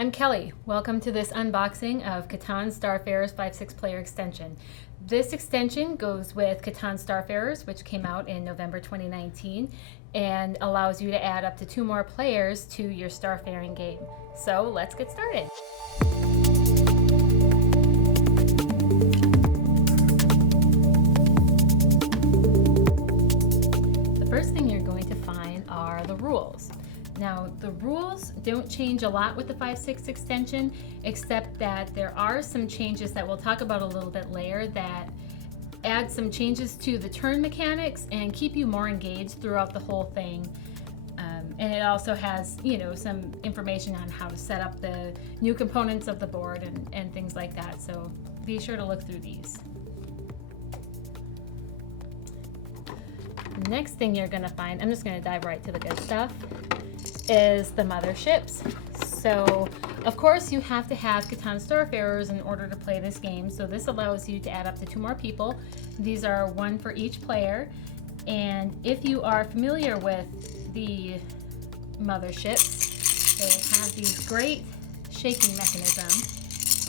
I'm Kelly. Welcome to this unboxing of CATAN Starfarers 5/6 player extension. This extension goes with CATAN Starfarers, which came out in November 2019, and allows you to add up to 2 more players to your starfaring game. So let's get started. The first thing you're going to find are the rules. Now, the rules don't change a lot with the 5/6 extension, except that there are some changes that we'll talk about a little bit later that add some changes to the turn mechanics and keep you more engaged throughout the whole thing. And it also has, some information on how to set up the new components of the board and things like that. So be sure to look through these. The next thing you're gonna find, I'm just gonna dive right to the good stuff, is the Motherships. So of course you have to have CATAN Starfarers in order to play this game. So this allows you to add up to 2 more people. These are 1 for each player. And if you are familiar with the Motherships, they have these great shaking mechanism,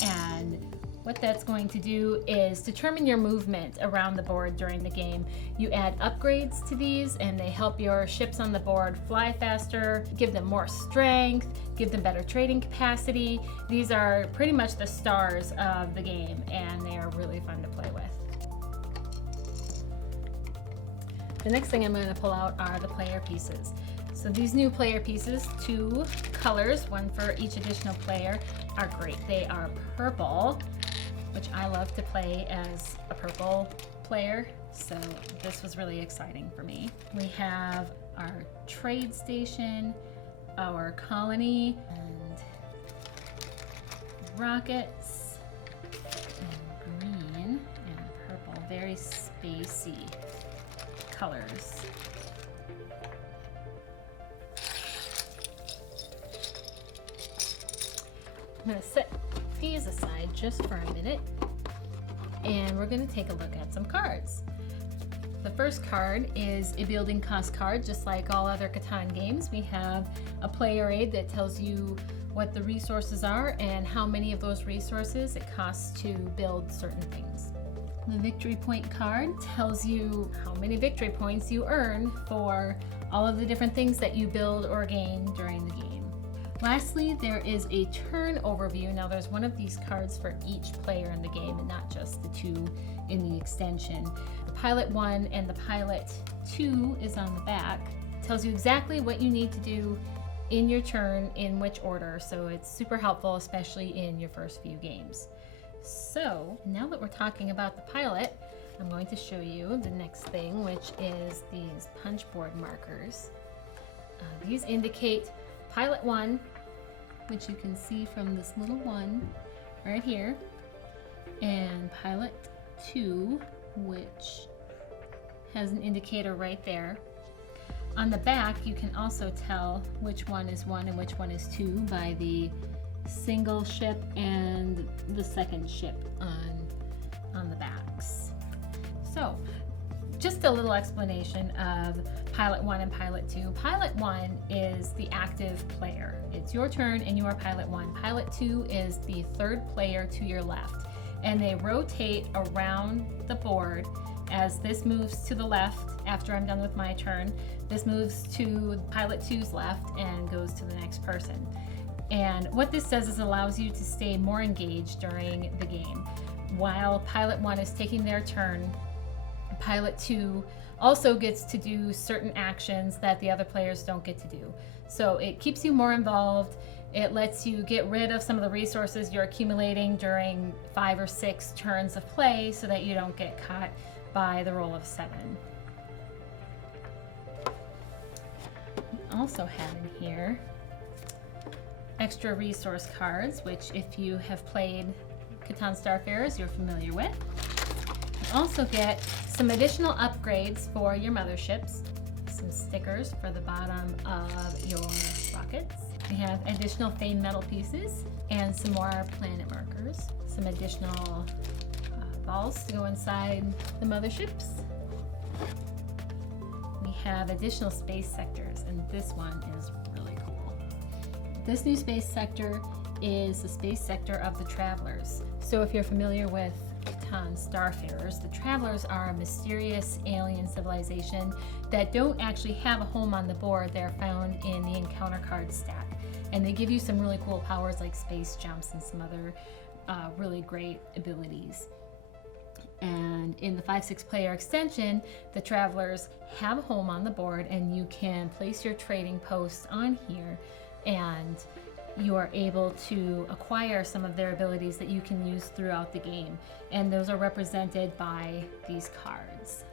and what that's going to do is determine your movement around the board during the game. You add upgrades to these and they help your ships on the board fly faster, give them more strength, give them better trading capacity. These are pretty much the stars of the game and they are really fun to play with. The next thing I'm going to pull out are the player pieces. So these new player pieces, 2 colors, 1 for each additional player, are great. They are purple, which I love to play as a purple player, so this was really exciting for me. We have our trade station, our colony, and rockets, and green and purple, very spacey colors. I'm going to set these aside just for a minute and we're going to take a look at some cards. The first card is a building cost card. Just like all other CATAN games, we have a player aid that tells you what the resources are and how many of those resources it costs to build certain things. The victory point card tells you how many victory points you earn for all of the different things that you build or gain during the game. Lastly, there is a turn overview. Now there's 1 of these cards for each player in the game and not just the 2 in the extension. The Pilot 1 and the Pilot 2 is on the back. It tells you exactly what you need to do in your turn, in which order, so it's super helpful, especially in your first few games. So now that we're talking about the Pilot, I'm going to show you the next thing, which is these punchboard markers. These indicate Pilot 1, which you can see from this little 1 right here, and Pilot 2, which has an indicator right there. On the back, you can also tell which one is 1 and which one is 2 by the single ship and the second ship on the backs. So, just a little explanation of Pilot 1 and Pilot 2. Pilot 1 is the active player. It's your turn and you are Pilot 1. Pilot 2 is the 3rd player to your left. And they rotate around the board as this moves to the left after I'm done with my turn. This moves to Pilot 2's left and goes to the next person. And what this does is allows you to stay more engaged during the game. While Pilot 1 is taking their turn, Pilot 2 also gets to do certain actions that the other players don't get to do. So it keeps you more involved. It lets you get rid of some of the resources you're accumulating during 5 or 6 turns of play so that you don't get caught by the roll of 7. We also have in here extra resource cards, which if you have played CATAN Starfarers, you're familiar with. You also get some additional upgrades for your motherships, some stickers for the bottom of your rockets. We have additional famed metal pieces and some more planet markers, some additional balls to go inside the motherships. We have additional space sectors, and this one is really cool. This new space sector is the space sector of the Travelers. So if you're familiar with CATAN Starfarers, the Travelers are a mysterious alien civilization that don't actually have a home on the board. They're found in the encounter card stack. And they give you some really cool powers like space jumps and some other really great abilities. And in the 5-6 player extension, the Travelers have a home on the board, and you can place your trading posts on here, and you are able to acquire some of their abilities that you can use throughout the game. And those are represented by these cards.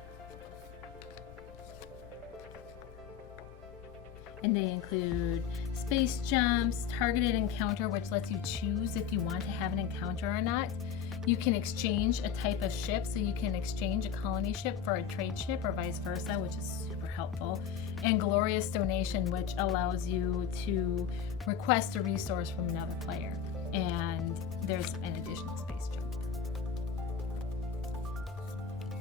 And they include space jumps, targeted encounter, which lets you choose if you want to have an encounter or not. You can exchange a type of ship, so you can exchange a colony ship for a trade ship or vice versa, which is super helpful. And glorious donation, which allows you to request a resource from another player. And there's an additional space jump.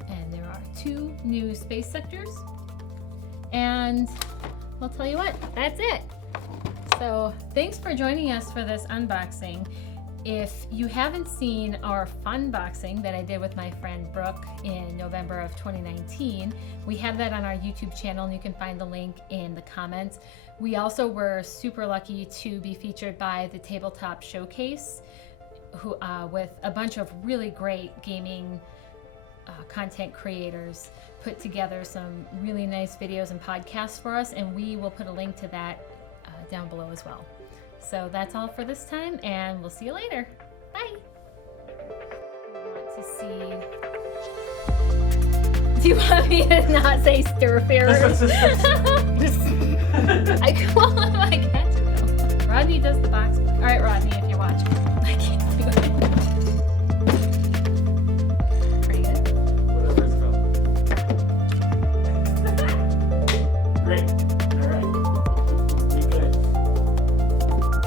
And there are 2 new space sectors. And I'll tell you what, that's it. So thanks for joining us for this unboxing. If you haven't seen our fun boxing that I did with my friend Brooke in November of 2019, we have that on our YouTube channel, and you can find the link in the comments. We also were super lucky to be featured by the Tabletop Showcase, who with a bunch of really great gaming content creators, put together some really nice videos and podcasts for us, and we will put a link to that down below as well. So that's all for this time, and we'll see you later. Bye. Do you want me to not say Starfarers? That's I, well, I